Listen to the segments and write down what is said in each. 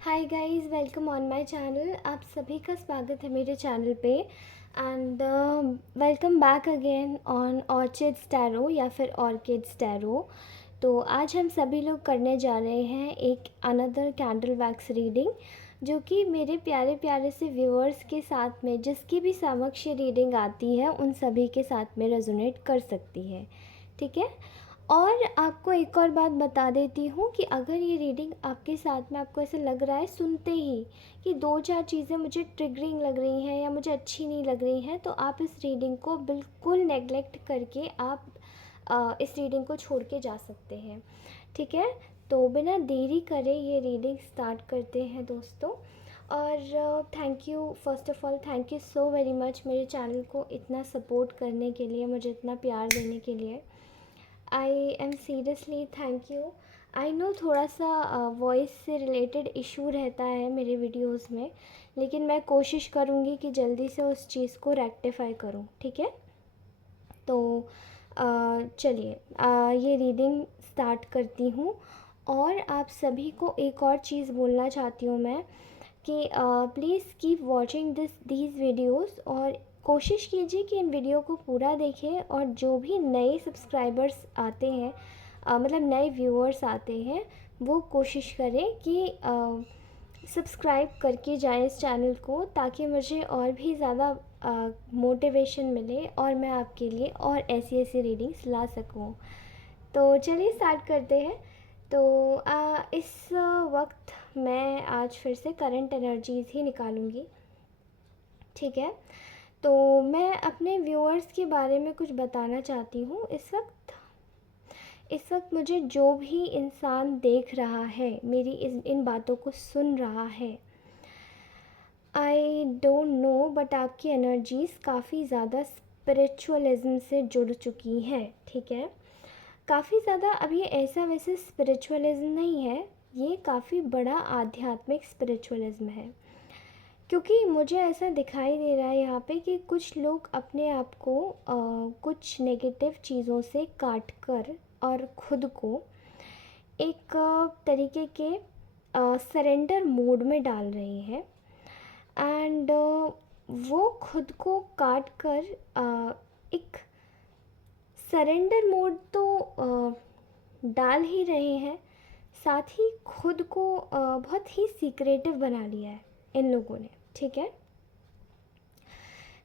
Hi guys, welcome on my channel. आप सभी का स्वागत है मेरे चैनल पे। And welcome back again on orchids tarot या फिर ऑर्किड्स टैरो। तो आज हम सभी लोग करने जा रहे हैं एक अनदर कैंडल वैक्स रीडिंग, जो कि मेरे प्यारे प्यारे से व्यूअर्स के साथ में जिसकी भी समक्ष रीडिंग आती है उन सभी के साथ में रेजोनेट कर सकती है। ठीक है। और आपको एक और बात बता देती हूँ कि अगर ये रीडिंग आपके साथ में आपको ऐसे लग रहा है सुनते ही कि दो चार चीज़ें मुझे ट्रिगरिंग लग रही हैं या मुझे अच्छी नहीं लग रही हैं, तो आप इस रीडिंग को बिल्कुल नेगलेक्ट करके आप इस रीडिंग को छोड़ के जा सकते हैं। ठीक है। तो बिना देरी करे ये रीडिंग स्टार्ट करते हैं दोस्तों। और thank you, first of all thank you so very much मेरे चैनल को इतना सपोर्ट करने के लिए, मुझे इतना प्यार देने के लिए। I am seriously thank you. I know थोड़ा सा वॉइस से रिलेटेड इशू रहता है मेरे वीडियोस में, लेकिन मैं कोशिश करूँगी कि जल्दी से उस चीज़ को रेक्टिफाई करूँ। ठीक है। तो चलिए ये रीडिंग स्टार्ट करती हूँ। और आप सभी को एक और चीज़ बोलना चाहती हूँ मैं कि please keep watching these videos, और कोशिश कीजिए कि इन वीडियो को पूरा देखें। और जो भी नए सब्सक्राइबर्स आते हैं, मतलब नए व्यूअर्स आते हैं, वो कोशिश करें कि सब्सक्राइब करके जाएं इस चैनल को, ताकि मुझे और भी ज़्यादा मोटिवेशन मिले और मैं आपके लिए और ऐसी ऐसी रीडिंग्स ला सकूं। तो चलिए स्टार्ट करते हैं। तो इस वक्त मैं आज फिर से करंट एनर्जीज़ ही निकालूंगी। ठीक है। तो मैं अपने व्यूअर्स के बारे में कुछ बताना चाहती हूँ। इस वक्त मुझे जो भी इंसान देख रहा है, मेरी इन बातों को सुन रहा है, आई डोंट नो, बट आपकी एनर्जीज़ काफ़ी ज़्यादा स्पिरिचुअलिज्म से जुड़ चुकी हैं। ठीक है। काफ़ी ज़्यादा। अब ये ऐसा वैसे स्पिरिचुअलिज्म नहीं है, ये काफ़ी बड़ा आध्यात्मिक स्पिरिचुअलिज्म है। क्योंकि मुझे ऐसा दिखाई दे रहा है यहाँ पे कि कुछ लोग अपने आप को कुछ नेगेटिव चीज़ों से काट कर और ख़ुद को एक तरीके के सरेंडर मोड में डाल रहे हैं। एंड वो खुद को काट कर एक सरेंडर मोड तो डाल ही रहे हैं, साथ ही खुद को बहुत ही सीक्रेटिव बना लिया है इन लोगों ने। ठीक है।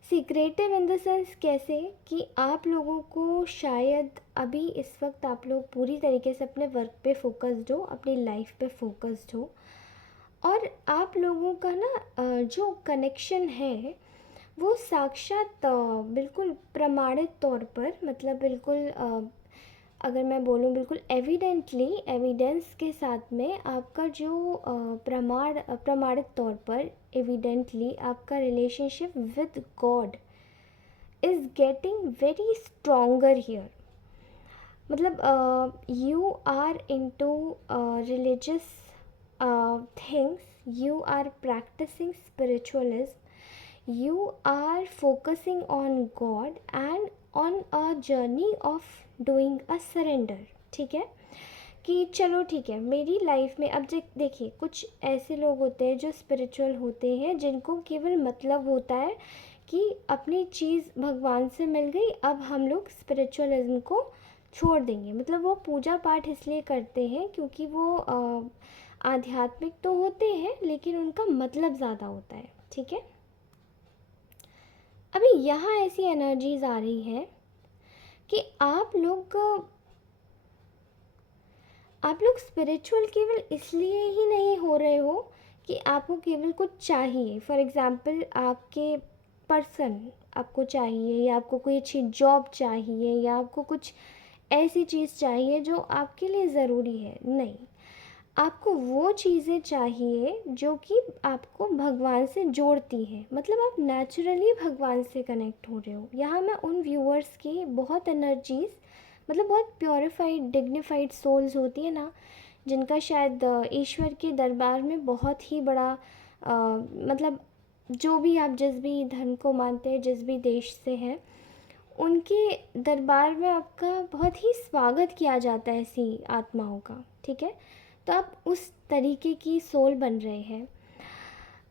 सीक्रेटिव इन द सेंस कैसे कि आप लोगों को शायद अभी इस वक्त आप लोग पूरी तरीके से अपने वर्क पे फोकस्ड हो, अपनी लाइफ पे फोकस्ड हो, और आप लोगों का ना जो कनेक्शन है वो साक्षात बिल्कुल प्रमाणित तौर पर, मतलब बिल्कुल अगर मैं बोलूँ बिल्कुल एविडेंस के साथ में आपका जो प्रमाणित तौर पर एविडेंटली आपका relationship with god is getting very stronger here. मतलब you are into religious things, you are practicing spiritualism, you are focusing on God and on a journey of doing a surrender। ठीक है। कि चलो ठीक है, मेरी life में अब देखिए कुछ ऐसे लोग होते हैं जो स्पिरिचुअल होते हैं, जिनको केवल मतलब होता है कि अपनी चीज़ भगवान से मिल गई, अब हम लोग स्पिरिचुअलिज्म को छोड़ देंगे। मतलब वो पूजा पाठ इसलिए करते हैं क्योंकि वो आध्यात्मिक तो होते हैं, लेकिन उनका मतलब ज़्यादा होता है। ठीक है। अभी यहाँ ऐसी एनर्जीज आ रही हैं कि आप लोग स्पिरिचुअल केवल इसलिए ही नहीं हो रहे हो कि आपको केवल कुछ चाहिए। फॉर एग्ज़ाम्पल आपके पर्सन आपको चाहिए, या आपको कोई अच्छी जॉब चाहिए, या आपको कुछ ऐसी चीज़ चाहिए जो आपके लिए ज़रूरी है। नहीं, आपको वो चीज़ें चाहिए जो कि आपको भगवान से जोड़ती हैं। मतलब आप नेचुरली भगवान से कनेक्ट हो रहे हो। यहाँ मैं उन व्यूअर्स की बहुत एनर्जीज़, मतलब बहुत प्योरीफाइड डिग्निफाइड सोल्स होती है ना, जिनका शायद ईश्वर के दरबार में बहुत ही बड़ा मतलब जो भी आप जिस भी धर्म को मानते हैं, जिस भी देश से हैं, उनके दरबार में आपका बहुत ही स्वागत किया जाता है ऐसी आत्माओं का। ठीक है। तो आप उस तरीके की सोल बन रहे हैं।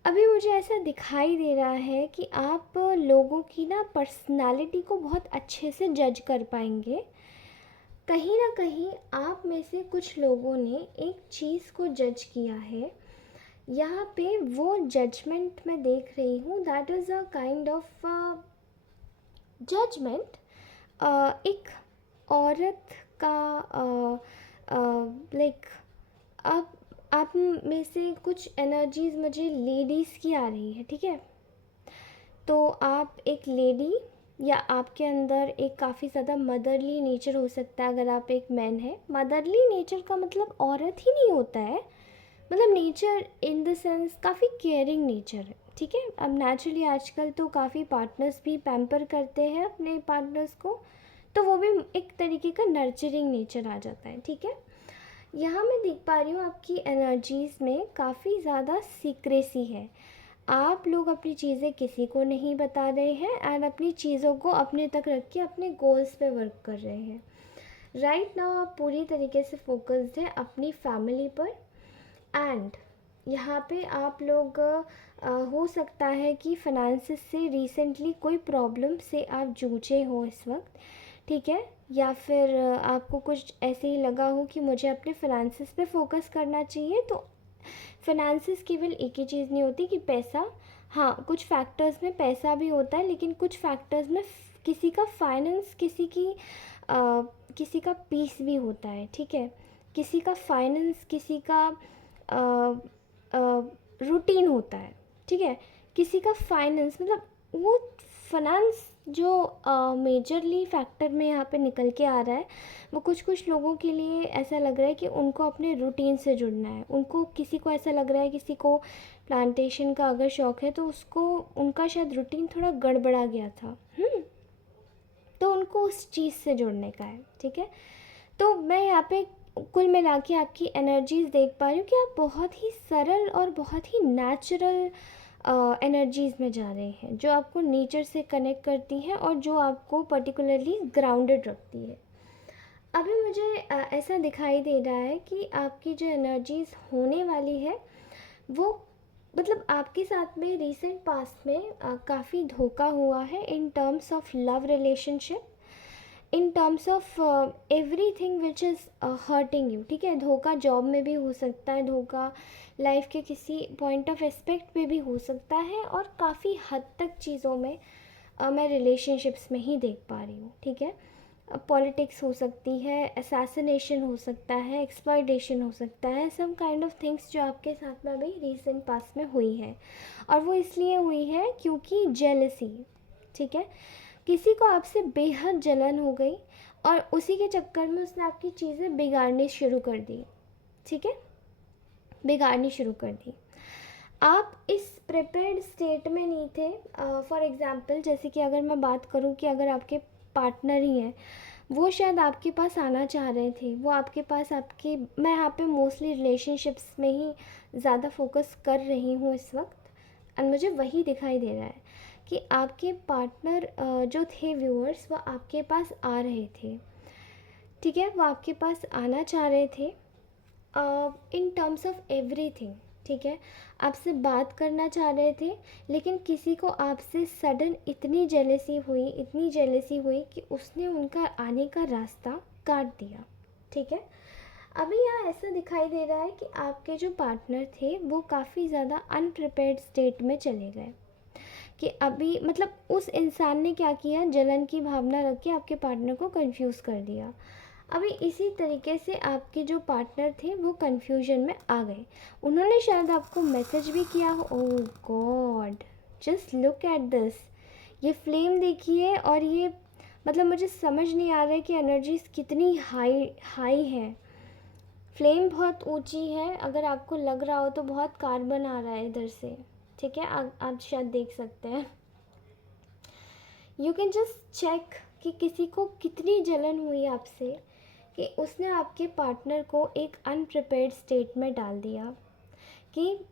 अभी मुझे ऐसा दिखाई दे रहा है कि आप लोगों की ना पर्सनालिटी को बहुत अच्छे से जज कर पाएंगे। कहीं ना कहीं आप में से कुछ लोगों ने एक चीज़ को जज किया है। यहाँ पे वो जजमेंट मैं देख रही हूँ, that is a kind of judgement. एक औरत का लाइक आप में से कुछ एनर्जीज़ मुझे लेडीज़ की आ रही है, ठीक है। तो आप एक लेडी, या आपके अंदर एक काफ़ी ज़्यादा मदरली नेचर हो सकता है। अगर आप एक मैन है, मदरली नेचर का मतलब औरत ही नहीं होता है, मतलब नेचर इन द सेंस काफ़ी केयरिंग नेचर है, ठीक है। अब नेचुरली आजकल तो काफ़ी पार्टनर्स भी पैम्पर करते हैं अपने पार्टनर्स को, तो वो भी एक तरीके का नर्चरिंग नेचर आ जाता है, ठीक है। यहाँ मैं देख पा रही हूँ आपकी एनर्जीज़ में काफ़ी ज़्यादा सीक्रेसी है। आप लोग अपनी चीज़ें किसी को नहीं बता रहे हैं एंड अपनी चीज़ों को अपने तक रख के अपने गोल्स पे वर्क कर रहे हैं। राइट नाउ आप पूरी तरीके से फोकस्ड हैं अपनी फैमिली पर। एंड यहाँ पे आप लोग हो सकता है कि फाइनेंसिस से रिसेंटली कोई प्रॉब्लम से आप जूझे हो इस वक्त, ठीक है। या फिर आपको कुछ ऐसे ही लगा हो कि मुझे अपने फाइनेंसिस पे फोकस करना चाहिए। तो फाइनेंसिस केवल एक ही चीज़ नहीं होती कि पैसा, हाँ कुछ फैक्टर्स में पैसा भी होता है, लेकिन कुछ फैक्टर्स में किसी का फाइनेंस, किसी का पीस भी होता है, ठीक है। किसी का फाइनेंस, किसी का रूटीन होता है, ठीक है। किसी का फाइनेंस मतलब वो फाइनेंस जो मेजरली फैक्टर में यहाँ पे निकल के आ रहा है, वो कुछ लोगों के लिए ऐसा लग रहा है कि उनको अपने रूटीन से जुड़ना है। उनको, किसी को ऐसा लग रहा है, किसी को प्लांटेशन का अगर शौक़ है तो उसको, उनका शायद रूटीन थोड़ा गड़बड़ा गया था, तो उनको उस चीज़ से जुड़ने का है, ठीक है। तो मैं यहाँ पे कुल मिला के आपकी एनर्जीज़ देख पा रही हूँ कि आप बहुत ही सरल और बहुत ही नेचुरल एनर्जीज़ में जा रहे हैं, जो आपको नेचर से कनेक्ट करती हैं और जो आपको पर्टिकुलरली ग्राउंडेड रखती है। अभी मुझे ऐसा दिखाई दे रहा है कि आपकी जो एनर्जीज़ होने वाली है वो, मतलब आपके साथ में रिसेंट पास्ट में काफ़ी धोखा हुआ है in terms of love relationship, in terms of everything which is hurting you, ठीक है। धोखा जॉब में भी हो सकता है, धोखा लाइफ के किसी पॉइंट ऑफ एस्पेक्ट पे भी हो सकता है, और काफ़ी हद तक चीज़ों में मैं रिलेशनशिप्स में ही देख पा रही हूँ, ठीक है। पॉलिटिक्स हो सकती है, असैसिनेशन हो सकता है, एक्सप्लॉयटेशन हो सकता है, सम काइंड ऑफ थिंग्स जो आपके साथ में अभी रिसेंट पास्ट में हुई है। और वो इसलिए हुई है क्योंकि जेलसी, ठीक है। किसी को आपसे बेहद जलन हो गई और उसी के चक्कर में उसने आपकी चीज़ें बिगाड़नी शुरू कर दी, ठीक है, बिगाड़नी शुरू कर दी। आप इस प्रिपेयर्ड स्टेट में नहीं थे। फॉर एग्ज़ाम्पल, जैसे कि अगर मैं बात करूं कि अगर आपके पार्टनर ही हैं, वो शायद आपके पास आना चाह रहे थे, वो आपके पास, आपके, मैं यहाँ पे मोस्टली रिलेशनशिप्स में ही ज़्यादा फोकस कर रही हूँ इस वक्त, और मुझे वही दिखाई दे रहा है कि आपके पार्टनर जो थे व्यूअर्स, वो आपके पास आ रहे थे, ठीक है। वो आपके पास आना चाह रहे थे इन टर्म्स ऑफ एवरीथिंग, ठीक है। आपसे बात करना चाह रहे थे, लेकिन किसी को आपसे सडन इतनी जेलसी हुई, इतनी जेलसी हुई कि उसने उनका आने का रास्ता काट दिया, ठीक है। अभी यहाँ ऐसा दिखाई दे रहा है कि आपके जो पार्टनर थे वो काफ़ी ज़्यादा अनप्रिपेयर्ड स्टेट में चले गए, कि अभी मतलब उस इंसान ने क्या किया, जलन की भावना रख के आपके पार्टनर को कंफ्यूज कर दिया। अभी इसी तरीके से आपके जो पार्टनर थे वो कंफ्यूजन में आ गए। उन्होंने शायद आपको मैसेज भी किया हो। Oh god, just look at this, ये फ्लेम देखिए, और ये मतलब मुझे समझ नहीं आ रहा है कि एनर्जीज कितनी हाई हाई है। फ्लेम बहुत ऊंची है, अगर आपको लग रहा हो तो बहुत कार्बन आ रहा है इधर से, ठीक है। आप शायद देख सकते हैं। यू कैन जस्ट चेक कि किसी को कितनी जलन हुई आपसे कि उसने आपके पार्टनर को एक अनप्रिपेयर्ड स्टेट में डाल दिया, कि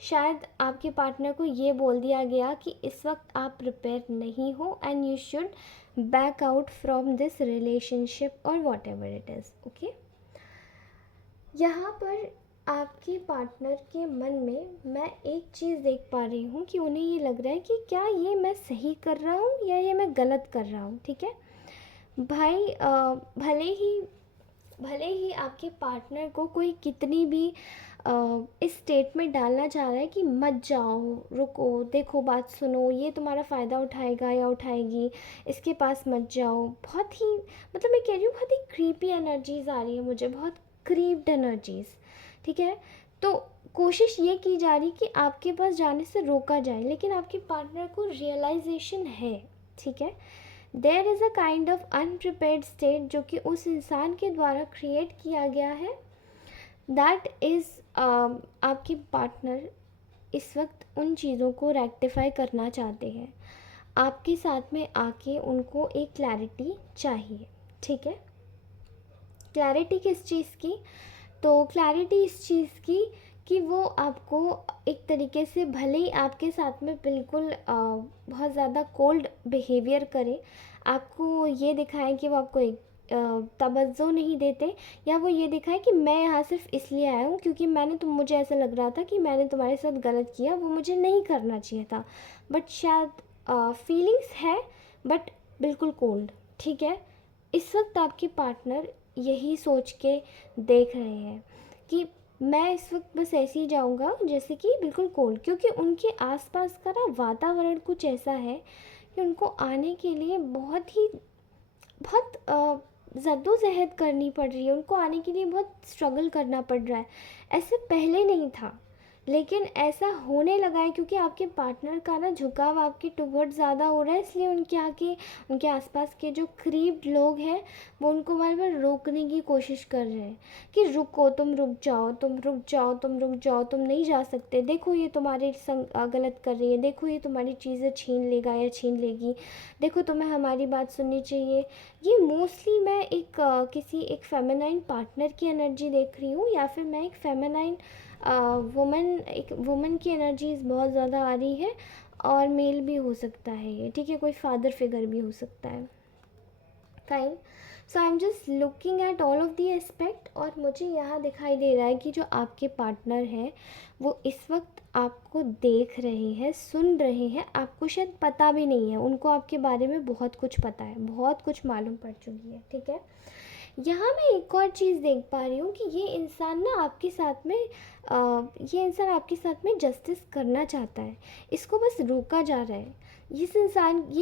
शायद आपके पार्टनर को ये बोल दिया गया कि इस वक्त आप प्रिपेयर नहीं हो and you should back out from this relationship और whatever it is, okay. यहाँ पर आपके पार्टनर के मन में मैं एक चीज़ देख पा रही हूँ कि उन्हें ये लग रहा है कि क्या ये मैं सही कर रहा हूँ या ये मैं गलत कर रहा हूँ, ठीक है। भाई भले ही आपके पार्टनर को कोई कितनी भी इस स्टेट में डालना चाह रहा है कि मत जाओ, रुको, देखो, बात सुनो, ये तुम्हारा फ़ायदा उठाएगा या उठाएगी, इसके पास मत जाओ, बहुत ही, मतलब मैं कह रही हूँ बहुत ही क्रीपी एनर्जीज़ आ रही है मुझे, बहुत क्रीप्ड एनर्जीज़, ठीक है। तो कोशिश ये की जा रही कि आपके पास जाने से रोका जाए, लेकिन आपके पार्टनर को रियलाइजेशन है, ठीक है। There is a kind of unprepared state जो कि उस इंसान के द्वारा क्रिएट किया गया है, दैट इज़ आपके पार्टनर इस वक्त उन चीज़ों को रेक्टिफाई करना चाहते हैं। आपके साथ में आके उनको एक क्लैरिटी चाहिए, ठीक है। क्लैरिटी किस चीज़ की? तो क्लैरिटी इस चीज़ की कि वो आपको एक तरीके से, भले ही आपके साथ में बिल्कुल बहुत ज़्यादा कोल्ड बिहेवियर करे, आपको ये दिखाएं कि वो आपको एक तवज्जो नहीं देते, या वो ये दिखाए कि मैं यहाँ सिर्फ इसलिए आया हूँ क्योंकि मुझे ऐसा लग रहा था कि मैंने तुम्हारे साथ गलत किया, वो मुझे नहीं करना चाहिए था, बट शायद फीलिंग्स है, बट बिल्कुल कोल्ड, ठीक है। इस वक्त आपके पार्टनर यही सोच के देख रहे हैं कि मैं इस वक्त बस ऐसे ही जाऊंगा जैसे कि बिल्कुल कोल्ड, क्योंकि उनके आसपास का ना वातावरण कुछ ऐसा है कि उनको आने के लिए बहुत जद्दोजहद करनी पड़ रही है, उनको आने के लिए बहुत स्ट्रगल करना पड़ रहा है। ऐसे पहले नहीं था, लेकिन ऐसा होने लगा है क्योंकि आपके पार्टनर का ना झुकाव आपके टुवर्ड्स ज़्यादा हो रहा है, इसलिए उनके आसपास के जो करीब लोग हैं वो उनको बार बार रोकने की कोशिश कर रहे हैं कि रुको, तुम रुक जाओ, तुम रुक जाओ, तुम रुक जाओ, तुम नहीं जा सकते, देखो ये तुम्हारे संग गलत कर रही है, देखो ये तुम्हारी चीज़ें छीन लेगा या छीन लेगी, देखो तुम्हें हमारी बात सुननी चाहिए। ये मोस्टली मैं किसी एक फेमिनाइन पार्टनर की एनर्जी देख रही हूँ, या फिर मैं एक फेमिनाइन वुमन की एनर्जीज बहुत ज़्यादा आ रही है, और मेल भी हो सकता है ये, ठीक है, कोई फादर फिगर भी हो सकता है, fine. So I am just looking at all of the aspect, और मुझे यहाँ दिखाई दे रहा है कि जो आपके पार्टनर हैं वो इस वक्त आपको देख रहे हैं, सुन रहे हैं, आपको शायद पता भी नहीं है, उनको आपके बारे में बहुत कुछ पता है, बहुत कुछ मालूम पड़ चुकी है, ठीक है। यहाँ मैं एक और चीज़ देख पा रही हूँ कि ये इंसान आपके साथ में जस्टिस करना चाहता है, इसको बस रोका जा रहा है। ये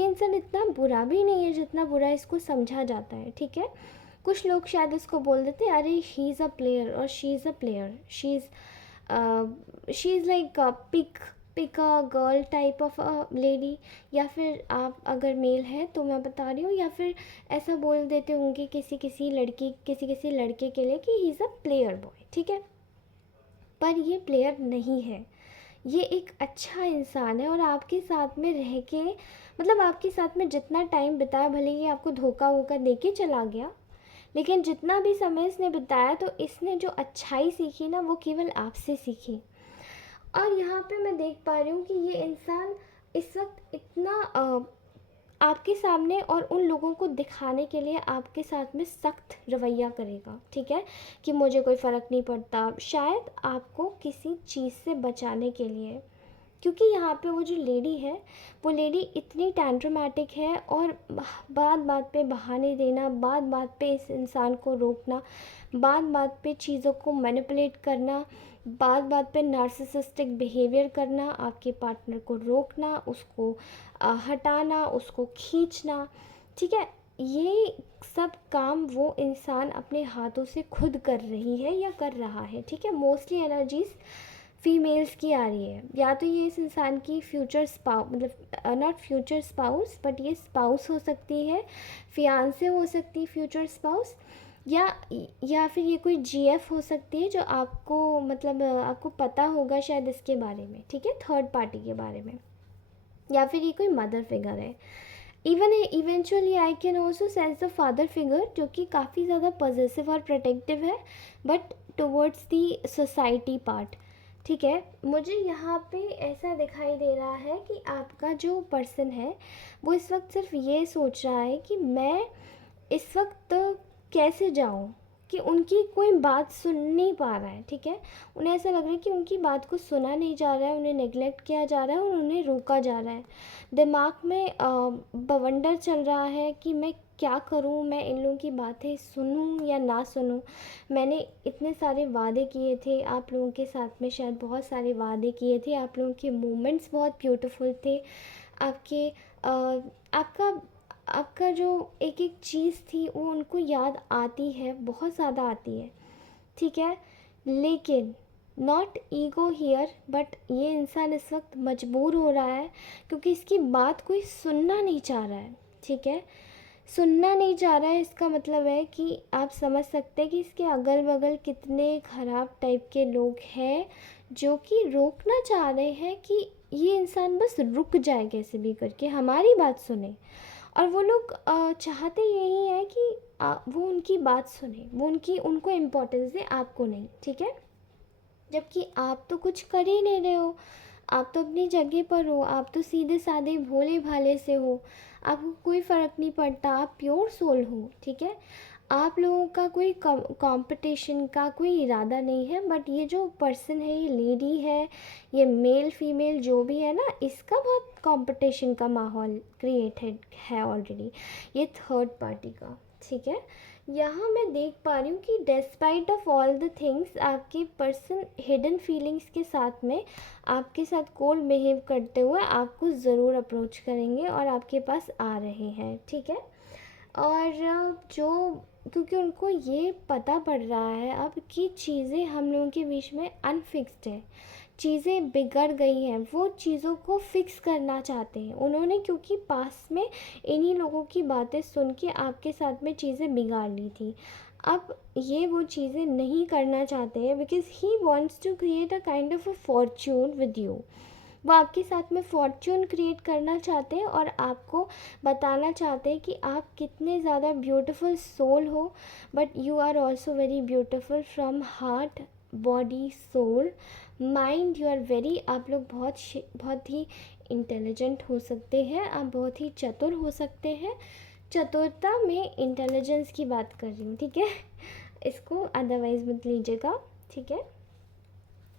इंसान इतना बुरा भी नहीं है जितना बुरा इसको समझा जाता है, ठीक है। कुछ लोग शायद इसको बोल देते हैं, अरे ही इज़ अ प्लेयर और she is a player, she is like pick a girl type of a lady, या फिर आप अगर मेल है तो मैं बता रही हूँ, या फिर ऐसा बोल देते होंगे किसी किसी लड़के के लिए कि ही इज़ अ प्लेयर बॉय, ठीक है। पर ये प्लेयर नहीं है, ये एक अच्छा इंसान है, और आपके साथ में रह के, मतलब आपके साथ में जितना टाइम बिताया, भले ही आपको धोखा वोखा दे के चला गया, लेकिन जितना भी समय इसने बिताया तो इसने जो अच्छाई सीखी ना वो केवल आपसे सीखी। और यहाँ पे मैं देख पा रही हूँ कि ये इंसान इस वक्त इतना आपके सामने और उन लोगों को दिखाने के लिए आपके साथ में सख्त रवैया करेगा, ठीक है, कि मुझे कोई फ़र्क नहीं पड़ता, शायद आपको किसी चीज़ से बचाने के लिए, क्योंकि यहाँ पे वो जो लेडी है वो लेडी इतनी टैंट्रमैटिक है, और बात बात पे बहाने देना, बात बात पे इस इंसान को रोकना, बात बात पे चीज़ों को मैनिपुलेट करना, बात बात पे नार्सिसिस्टिक बिहेवियर करना, आपके पार्टनर को रोकना, उसको हटाना, उसको खींचना, ठीक है। ये सब काम वो इंसान अपने हाथों से खुद कर रही है या कर रहा है, ठीक है। मोस्टली एनर्जीज फीमेल्स की आ रही है, या तो ये इस इंसान की फ्यूचर स्पाउस, मतलब नॉट फ्यूचर स्पाउस, बट ये स्पाउस हो सकती है, फियांसे हो सकती है फ्यूचर स्पाउस, या फिर ये कोई जीएफ हो सकती है जो आपको, मतलब आपको पता होगा शायद इसके बारे में, ठीक है, थर्ड पार्टी के बारे में, या फिर ये कोई मदर फिगर है। Eventually I can also sense the father figure जो कि काफ़ी ज़्यादा पॉजिटिव और प्रोटेक्टिव है, but towards the society part, ठीक है। मुझे यहाँ पे ऐसा दिखाई दे रहा है कि आपका जो पर्सन है वो इस वक्त सिर्फ ये सोच रहा है कि मैं इस वक्त कैसे जाऊँ, कि उनकी कोई बात सुन नहीं पा रहा है, ठीक है। उन्हें ऐसा लग रहा है कि उनकी बात को सुना नहीं जा रहा है, उन्हें नेग्लेक्ट किया जा रहा है और उन्हें रोका जा रहा है। दिमाग में बवंडर चल रहा है कि मैं क्या करूं, मैं इन लोगों की बातें सुनूं या ना सुनूं। मैंने इतने सारे वादे किए थे आप लोगों के साथ में, शायद बहुत सारे वादे किए थे, आप लोगों के मोमेंट्स बहुत ब्यूटीफुल थे, आपके आपका आपका जो एक एक चीज़ थी वो उनको याद आती है, बहुत ज़्यादा आती है, ठीक है। लेकिन नॉट ईगो हियर, बट ये इंसान इस वक्त मजबूर हो रहा है क्योंकि इसकी बात कोई सुनना नहीं चाह रहा है, ठीक है। सुनना नहीं चाह रहा है, इसका मतलब है कि आप समझ सकते हैं कि इसके अगल बगल कितने ख़राब टाइप के लोग हैं जो कि रोकना चाह रहे हैं कि ये इंसान बस रुक जाए, कैसे भी करके हमारी बात सुने। और वो लोग चाहते यही है कि वो उनकी बात सुने, वो उनको इम्पोर्टेंस दे, आपको नहीं, ठीक है। जबकि आप तो कुछ कर ही नहीं रहे हो, आप तो अपनी जगह पर हो, आप तो सीधे साधे भोले भाले से हो, आपको कोई फ़र्क नहीं पड़ता, आप प्योर सोल हो, ठीक है। आप लोगों का कोई कंपटीशन का कोई इरादा नहीं है, बट ये जो पर्सन है, ये लेडी है, ये मेल फीमेल जो भी है ना, इसका बहुत कंपटीशन का माहौल क्रिएटेड है ऑलरेडी, ये थर्ड पार्टी का, ठीक है। यहाँ मैं देख पा रही हूँ कि despite of all the things, आपके पर्सन हिडन फीलिंग्स के साथ में आपके साथ कोल्ड बिहेव करते हुए आपको ज़रूर अप्रोच करेंगे और आपके पास आ रहे हैं, ठीक है। और जो क्योंकि उनको ये पता पड़ रहा है अब कि चीज़ें हम लोगों के बीच में अनफिक्स्ड है, चीज़ें बिगड़ गई हैं, वो चीज़ों को फिक्स करना चाहते हैं उन्होंने, क्योंकि पास में इन्हीं लोगों की बातें सुन के आपके साथ में चीज़ें बिगाड़ ली थी। अब ये वो चीज़ें नहीं करना चाहते हैं because he wants to create a kind of a fortune with you. वो आपके साथ में फॉर्च्यून क्रिएट करना चाहते हैं और आपको बताना चाहते हैं कि आप कितने ज़्यादा ब्यूटीफुल सोल हो, but you are also very beautiful from heart, body, soul, mind. You are very, आप लोग बहुत ही इंटेलिजेंट हो सकते हैं, आप बहुत ही चतुर हो सकते हैं। चतुरता में इंटेलिजेंस की बात कर रही हूँ, ठीक है। इसको अदरवाइज़ मत लीजिएगा, ठीक है।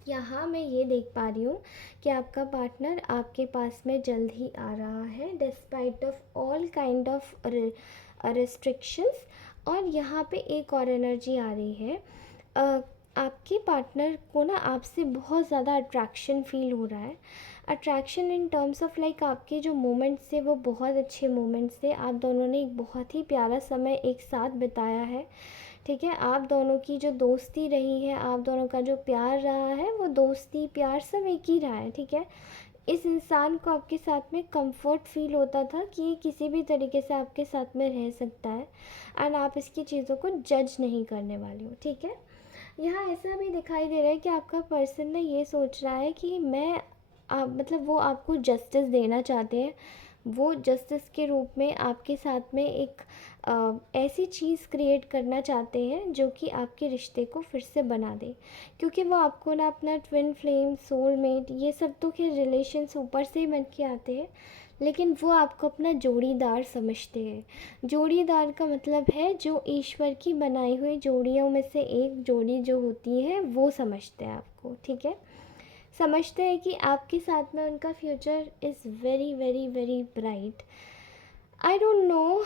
यहाँ मैं ये देख पा रही हूँ कि आपका पार्टनर आपके पास में जल्द ही आ रहा है, despite of all kind of restrictions. और यहाँ पे एक और एनर्जी आ रही है, आपके पार्टनर को ना आपसे बहुत ज़्यादा अट्रैक्शन फील हो रहा है। Attraction in terms of like आपके जो मोमेंट्स थे वो बहुत अच्छे मोमेंट्स थे, आप दोनों ने एक बहुत ही प्यारा समय एक साथ बिताया है, ठीक है। आप दोनों की जो दोस्ती रही है, आप दोनों का जो प्यार रहा है, वो दोस्ती प्यार सब एक ही रहा है, ठीक है। इस इंसान को आपके साथ में कंफर्ट फील होता था कि ये किसी भी तरीके से आपके साथ में रह सकता है एंड आप इसकी चीज़ों को जज नहीं करने वाली हो, ठीक है। यहाँ ऐसा भी दिखाई दे रहा है कि आपका पर्सन ना ये सोच रहा है कि मतलब वो आपको जस्टिस देना चाहते हैं, वो जस्टिस के रूप में आपके साथ में एक ऐसी चीज़ क्रिएट करना चाहते हैं जो कि आपके रिश्ते को फिर से बना दे, क्योंकि वो आपको ना अपना ट्विन फ्लेम, सोलमेट, ये सब तो खैर रिलेशंस ऊपर से ही बन के आते हैं, लेकिन वो आपको अपना जोड़ीदार समझते हैं। जोड़ीदार का मतलब है जो ईश्वर की बनाई हुई जोड़ियों में से एक जोड़ी जो होती है वो समझते हैं आपको, ठीक है। समझते हैं कि आपके साथ में उनका future is very very very bright. I don't know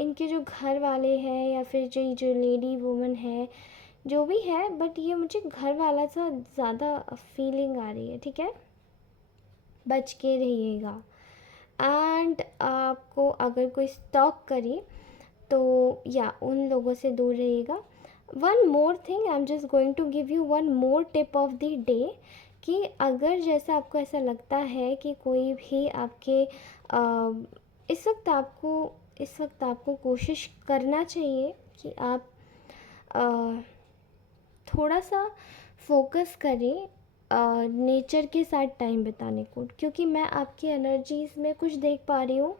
इनके जो घर वाले हैं या फिर जो लेडी वुमन है, जो भी है, बट ये मुझे घर वाला सा ज़्यादा फीलिंग आ रही है, ठीक है। बच के रहिएगा। एंड आपको अगर कोई स्टॉक करे तो या उन लोगों से दूर रहिएगा। One more thing, I am just going to give you one more tip of the day, कि अगर जैसा आपको ऐसा लगता है कि कोई भी आपके इस वक्त आपको कोशिश करना चाहिए कि आप थोड़ा सा फोकस करें नेचर के साथ टाइम बिताने को, क्योंकि मैं आपकी एनर्जीज़ में कुछ देख पा रही हूँ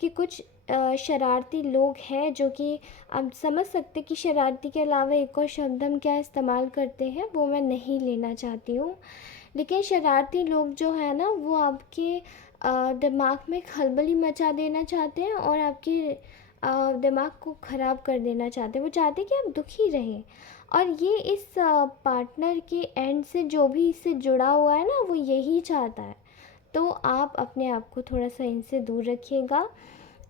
कि कुछ शरारती लोग हैं जो कि आप समझ सकते कि शरारती के अलावा एक और शब्द हम क्या इस्तेमाल करते हैं वो मैं नहीं लेना चाहती हूँ, लेकिन शरारती लोग जो है ना वो आपके दिमाग में खलबली मचा देना चाहते हैं और दिमाग को ख़राब कर देना चाहते, वो चाहते हैं कि आप दुखी रहें। और ये इस पार्टनर के एंड से जो भी इससे जुड़ा हुआ है ना, वो यही चाहता है। तो आप अपने आप को थोड़ा सा इनसे दूर रखिएगा।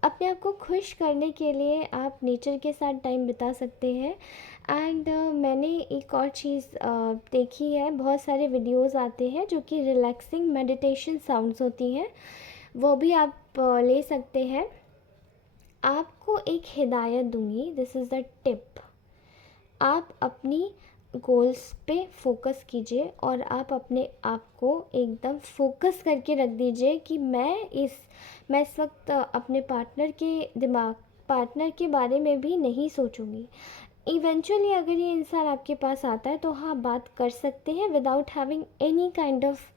अपने आप को खुश करने के लिए आप नेचर के साथ टाइम बिता सकते हैं। एंड मैंने एक और चीज़ देखी है, बहुत सारे वीडियोस आते हैं जो कि रिलैक्सिंग मेडिटेशन साउंड्स होती हैं, वो भी आप ले सकते हैं। आपको एक हिदायत दूंगी, दिस इज़ द टिप। आप अपनी गोल्स पे फोकस कीजिए और आप अपने आप को एकदम फोकस करके रख दीजिए कि मैं इस वक्त अपने पार्टनर के बारे में भी नहीं सोचूंगी। इवेंचुअली अगर ये इंसान आपके पास आता है तो हाँ, बात कर सकते हैं without having any kind of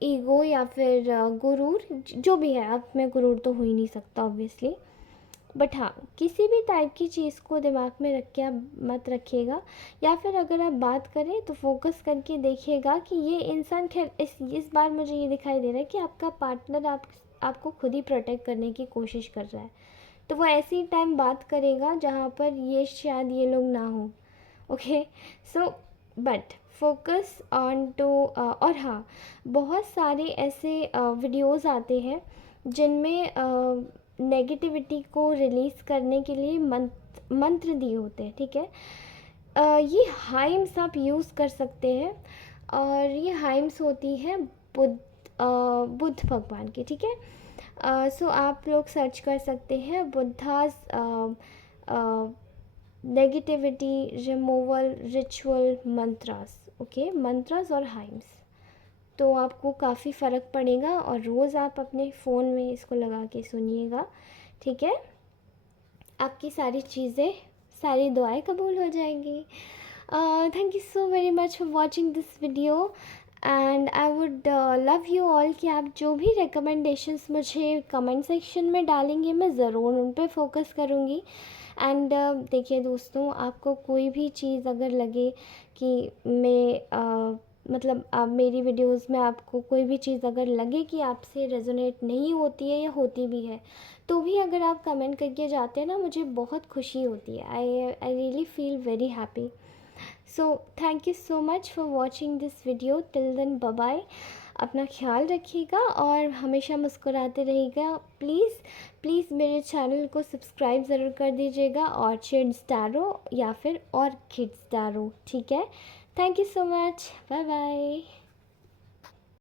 ego या फिर गुरूर, जो भी है। आप में गुरूर तो हो ही नहीं सकता ऑब्वियसली, बट हाँ, किसी भी टाइप की चीज़ को दिमाग में रख के आप मत रखिएगा। या फिर अगर आप बात करें तो फोकस करके देखिएगा कि ये इंसान, खैर इस बार मुझे ये दिखाई दे रहा है कि आपका पार्टनर आपको खुद ही प्रोटेक्ट करने की कोशिश कर रहा है। तो वो ऐसी टाइम बात करेगा जहाँ पर ये शायद ये लोग ना हो। Okay, so but focus on to. और हाँ, बहुत सारे ऐसे वीडियोज़ आते हैं जिनमें नेगेटिविटी को रिलीज़ करने के लिए मंत्र दिए होते हैं, ठीक है। ये हाइम्स आप यूज़ कर सकते हैं, और ये हाइम्स होती है बुद्ध भगवान की, ठीक है। सो आप लोग सर्च कर सकते हैं Buddha's negativity removal ritual mantras. Okay, mantras और हाइम्स, तो आपको काफ़ी फ़र्क पड़ेगा। और रोज़ आप अपने फ़ोन में इसको लगा के सुनिएगा, ठीक है। आपकी सारी चीज़ें, सारी दुआएं कबूल हो जाएंगी। Thank you so very much for watching this video, and I would love you all कि आप जो भी रिकमेंडेशंस मुझे कमेंट सेक्शन में डालेंगे, मैं ज़रूर उन पर फोकस करूँगी। एंड देखिए दोस्तों, आपको कोई भी चीज़ अगर लगे कि मतलब आप मेरी वीडियोस में आपको कोई भी चीज़ अगर लगे कि आपसे रेजोनेट नहीं होती है या होती भी है, तो भी अगर आप कमेंट करके जाते हैं ना, मुझे बहुत खुशी होती है। I really feel very happy. So thank you so much for watching this video. Till then bye bye. अपना ख्याल रखिएगा और हमेशा मुस्कुराते रहिएगा। प्लीज़ प्लीज़ मेरे चैनल को सब्सक्राइब ज़रूर कर दीजिएगा, ऑर्चिड्स टैरो या फिर ऑर्किड्स टैरो, ठीक है। Thank you so much, bye bye.